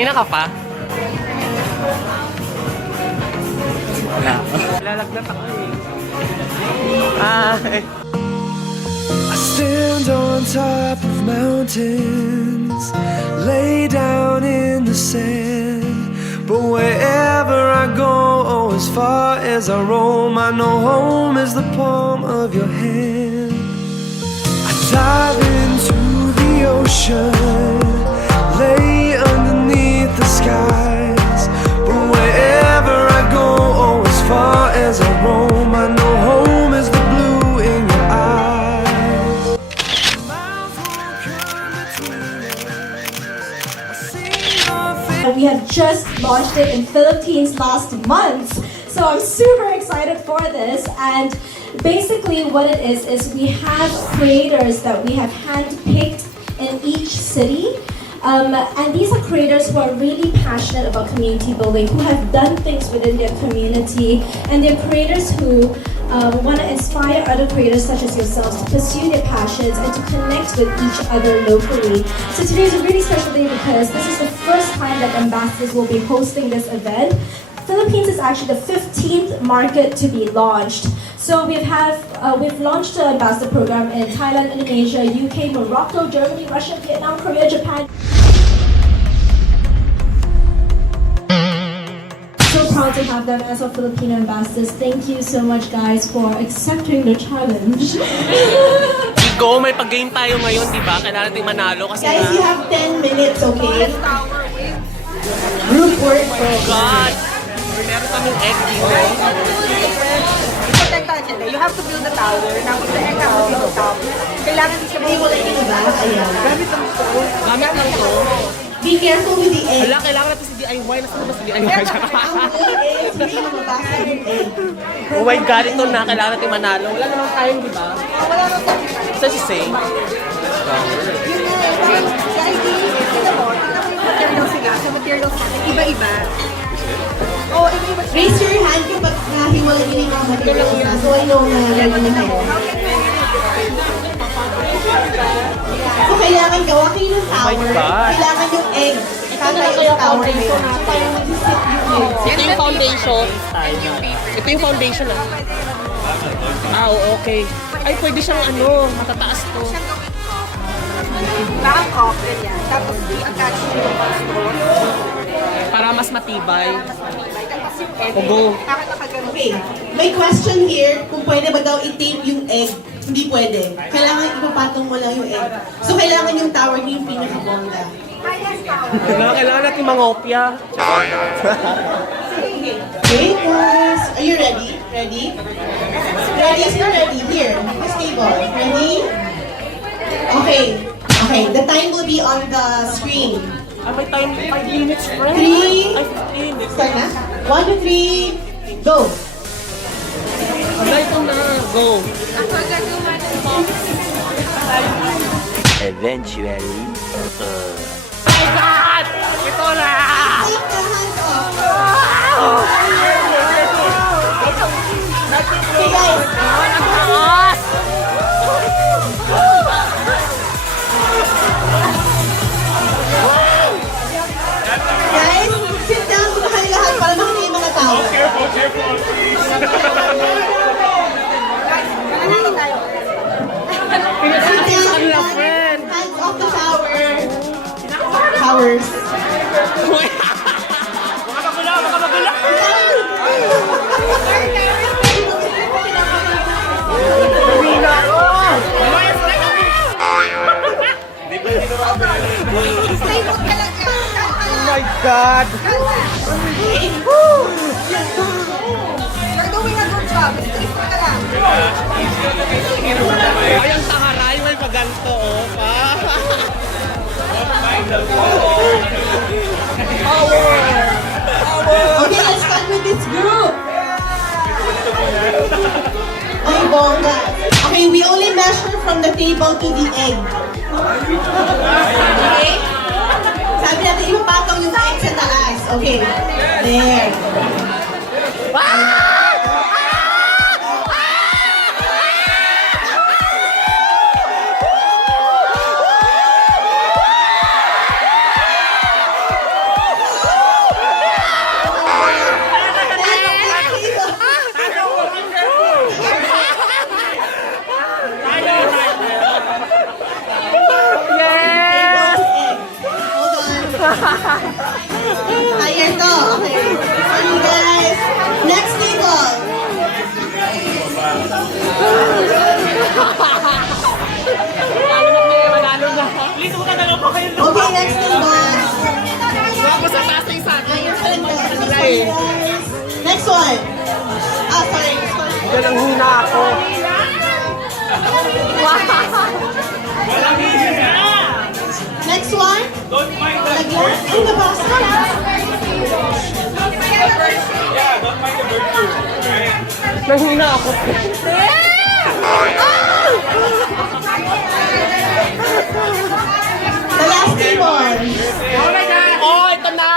Kanina ka pa? Wala. Lalagdat ako eh. I stand on top of mountains, lay down in the sand. But wherever I go, oh, as far as I roam, I know home is the palm of your hand. I dive into the ocean, lay underneath the skies. But wherever I go, oh, as far as I roam, I know home is the blue in your eyes. We have just launched it in Philippines last month, so I'm super excited for this. And basically what it is we have creators that we have handpicked in each city. And these are creators who are really passionate about community building, who have done things within their community, and they're creators who want to inspire other creators such as yourselves to pursue their passions and to connect with each other locally. So today is a really special day because this is the first time that Ambassadors will be hosting this event. Philippines is actually the 15th market to be launched. So we've launched the Ambassador program in Thailand, Indonesia, UK, Morocco, Germany, Russia, Vietnam, Korea, Japan. So proud to have them as our Filipino ambassadors. Thank you so much, guys, for accepting the challenge. Go, may pag-game tayo ngayon, di ba? Kailangan natin manalo kasi Guys, you have 10 minutes, okay? Group work. Oh God! Meron kaming egg dito. You have to build the tower. Tapos the egg has to be on top. Kailangan siya Wala yung ba? Ayan. Gamit lang ito. Gamit lang to. Be careful with the egg. Wala, kailangan natin si DIY. Nasaan ba si DIY? Ang egg, hindi mo mabasa yung egg. Oh my God, ito na. Kailangan natin manalo. Wala namang time, di ba? Wala na ito. Ito si Say. Yun na. Sa ID, tignan mo yung materials sila. Sa materials natin, iba-iba. Oh, iba-iba. Raise your hand kapag nahiwala yun yung mga materials na. So I know na ready na kayo. So kailangan gawa kayo ng tower. God. Kailangan yung egg. Tatayo yung tower na yun. So tayo mag-sit yung egg. Ito yung foundation. Ito yung foundation ah. Ah, okay. Ay, pwede siyang matataas to. Parang coffin yan. Tapos i-attach mo yung mga straws. Para mas matibay. Tapos yung egg. Ogo. Parang nakagano. Okay, may question here kung pwede ba daw i-tape yung egg. Hindi pwede. Kailangan ipapatong mo lang yung egg. So kailangan yung tower niyo yung pinakabongga. Kailangan natin mangopya. Okay guys, are you ready? Ready? Ready? If you're ready, here, this table. Ready? Okay. Okay, the time will be on the screen. Ah, may time 5 minutes, friend. 3. Ay, 15. Start na? 1, 2, 3, go! Wala, ito na. Go. Eventually, My God! Ito na! Take the hands off. Okay guys, Ang taas! guys, sit down po kayo lahat para makita yung mga tao. Pinasakit sa kanila, friend. Hands off the shower. Showers. Oh my God! You're doing a good job. Stay ka lang. Ay, ang taharay. May paganto, oh. Okay, let's start with this group. Ay, bongga. Okay, we only measure from the table to the egg. Okay? Sabi natin, ipapatong yung egg sa taas. Okay. There. Yan ang hina ako. Next one. Don't mind the Lagyan. Ay, nabasa. Yeah, don't mind the virtue. Okay? Nahina ako. The last demon. Oh, ito na.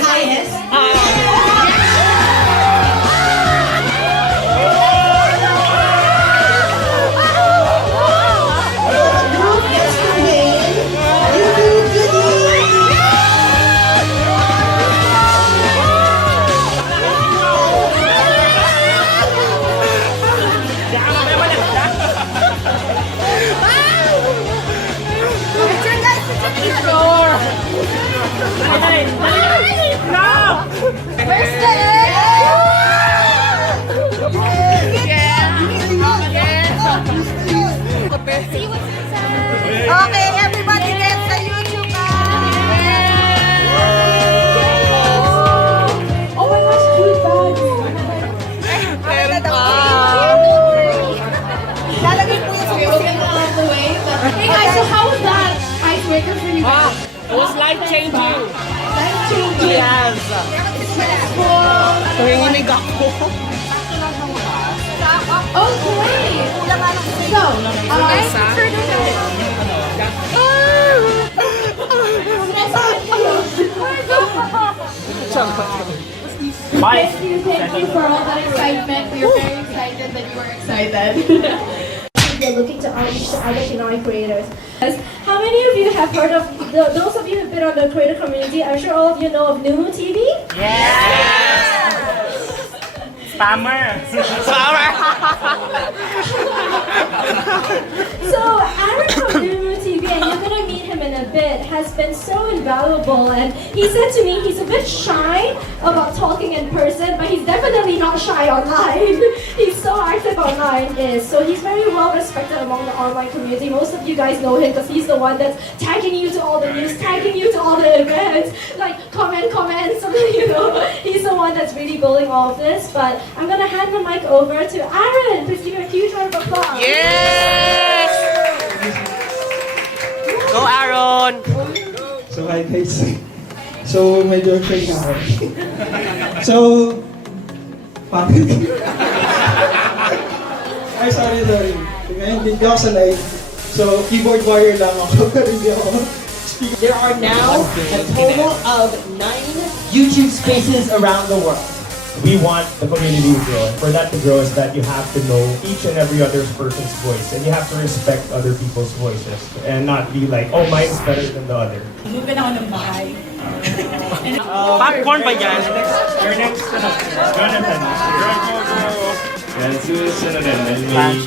Highest. Group is to win. Where's the Okay, everybody gets sa YouTube Oh my gosh, cute bags. Lalagay po yung sa Hey guys, so how was that icebreaker for you guys? It was life-changing. Life-changing. Yes. Nanginginig ako. Okay. So, Thank you for all that excitement. We are very excited that you were excited. We're looking to outreach to other Pinoy creators. How many of you have heard of, those of you who've been on the creator community, I'm sure all of you know of Numu TV? Spammer. So Aaron from Numu TV, and you're gonna meet him in a bit, has been so invaluable. And he said to me he's a bit shy about talking in person, but he's definitely not shy online. He's so active online, so he's very well respected among the online community. Most of you guys know him because he's the one that's tagging you to all the news, tagging you to all the events, like comment, you know. He's the one that's really building all of this. But I'm gonna hand the mic over to Aaron. Please give him a huge round of applause. Yes! Go, Aaron! So hi guys. So medyo shy na ako. So pangit. Ay sorry. Ngayon hindi ako sanay. So keyboard warrior lang ako. Pero hindi ako speaker. There are now a total of 9 YouTube spaces around the world. We want the community to grow, and for that to grow is that you have to know each and every other person's voice, and you have to respect other people's voices, and not be like, oh, mine's better than the other. Popcorn ba yan? Your next, Jonathan. Yan, Susan na din. May,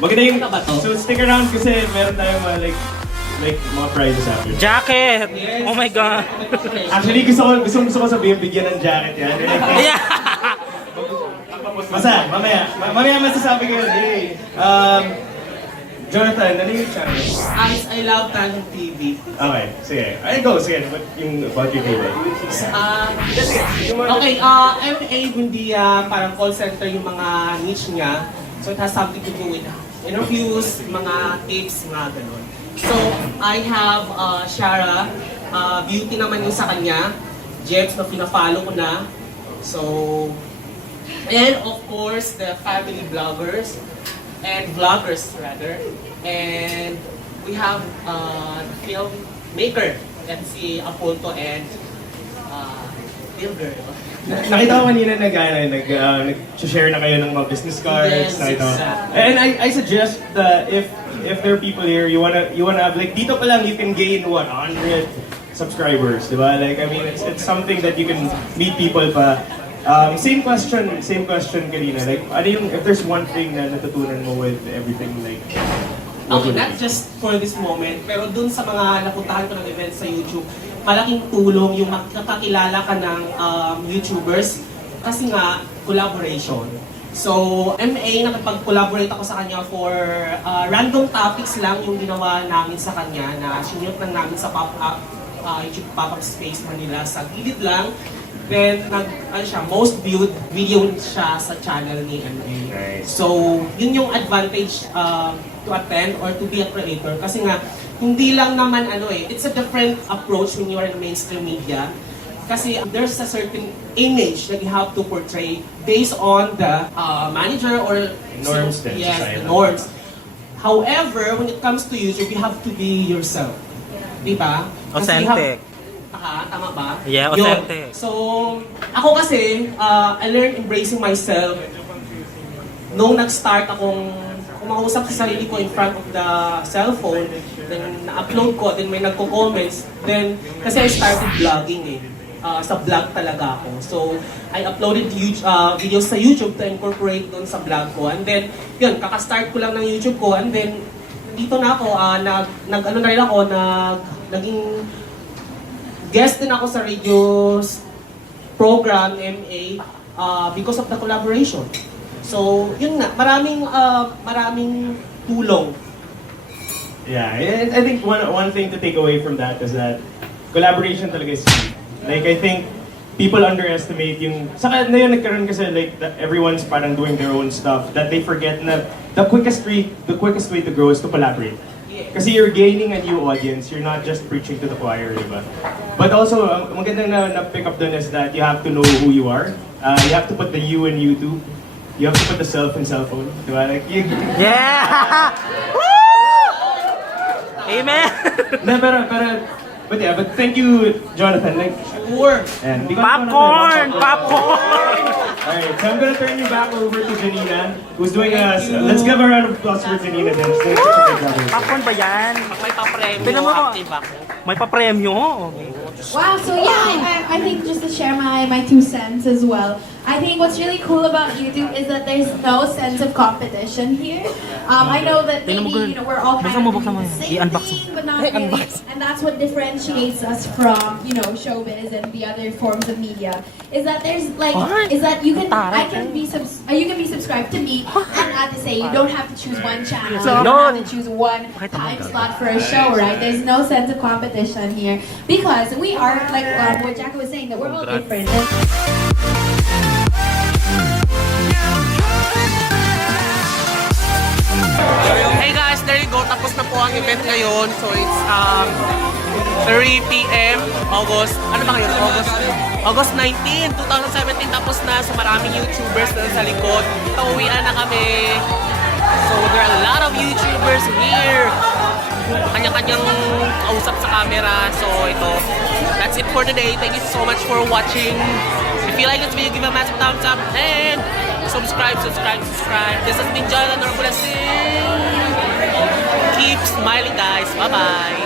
maganda yung, so stick around kasi meron tayong mga like mga prizes after. Jacket! Oh my God! Actually, gusto ko sabihin bigyan ng jacket yan. Yeah! Basta, mamaya masasabi ko yun. Hey, Jonathan, ano yung channel? Eyes, I love Tagalog TV. Okay, sige. Ay, go, sige. Yung about your favorite. Okay, MA, hindi parang call center yung mga niche niya. So it has something to do with interviews, mga tips, mga ganun. So, I have Shara, beauty naman yung sa kanya. Jeps na pina-follow ko na. So, and of course, the family bloggers and vloggers rather. And we have filmmaker, that's si Apolto and Bill Girl. Nakita ko kanina nag-share na kayo ng mga business cards. Yes, Nakita ko. exactly. And I suggest that if there are people here, you wanna have, like, dito pa lang you can gain, 100 subscribers, di ba? Like, I mean, it's something that you can meet people pa. Same question kanina. Like, ano yung, if there's one thing na natutunan mo with everything, like, Okay, not just for this moment, pero dun sa mga napuntahan ko ng events sa YouTube, malaking tulong yung makakakilala ka ng YouTubers kasi nga, collaboration. So, MA, nakapag-collaborate ako sa kanya for random topics lang yung ginawa namin sa kanya na sinunod lang namin sa YouTube pop-up space Manila sa gilid lang. Then, most viewed video siya sa channel ni MA. Nice. So, yun yung advantage to attend or to be a creator. Kasi nga, hindi lang naman it's a different approach when you are in mainstream media. Kasi there's a certain image that you have to portray based on the manager or Norms din, yes, societal. the norms. However, when it comes to YouTube, you have to be yourself. Diba? Kasi you Authentic. Tama ba? Yeah, Yun. authentic. So, ako kasi, I learned embracing myself nung nag-start akong kumausap sa sarili ko in front of the cellphone, then na-upload ko, then may nagko-comments, then kasi I started vlogging sa vlog talaga ako. So, I uploaded videos sa YouTube to incorporate doon sa vlog ko. And then, yun, kakastart ko lang ng YouTube ko. And then, dito na ako, naging guest din ako sa radio program, MA, because of the collaboration. So, yun nga, maraming tulong. Yeah, I think one thing to take away from that is that collaboration talaga is key. Like, I think people underestimate yung... Saka na yun nagkaroon kasi like everyone's parang doing their own stuff that they forget na the quickest way to grow is to collaborate. Kasi you're gaining a new audience, you're not just preaching to the choir, di ba? But also, ang magandang na-pick up dun is that you have to know who you are. You have to put the you in YouTube. You have to put the self in cellphone. Di ba? Like, Yeah! Amen! No, but yeah, but thank you, Jonathan. Like, Sure. and Popcorn! Popcorn! Alright, so I'm gonna turn you back over to Janina, who's doing let's give a round of applause for Janina then. She's doing such a great job. Popcorn ba yan? May pa-premyo, Tignan mo ako. active ako. May papremyo. Wow, so yeah, I think just to share my 2 cents as well. I think what's really cool about YouTube is that there's no sense of competition here. I know that maybe, we're all kind of doing the same thing, but not really. And that's what differentiates us from, showbiz and the other forms of media. Is that there's is that you can be subscribed to me, and at the same, you don't have to choose one channel. You don't have to choose one time slot for a show, right? There's no sense of competition here because we are like what Jackie was saying, that we're all different. Hey guys, there you go. Tapos na po ang event ngayon. So it's 3 p.m. August 19, 2017. Tapos na. So maraming YouTubers na sa likod. Pauwian na kami. So there are a lot of YouTubers here. Kanya-kanyang kausap sa camera. So ito. That's it for today. Thank you so much for watching. If you like this video, give a massive thumbs up and subscribe. This has been Jonathan Orbulasing. Keep smiling, guys. Bye-bye.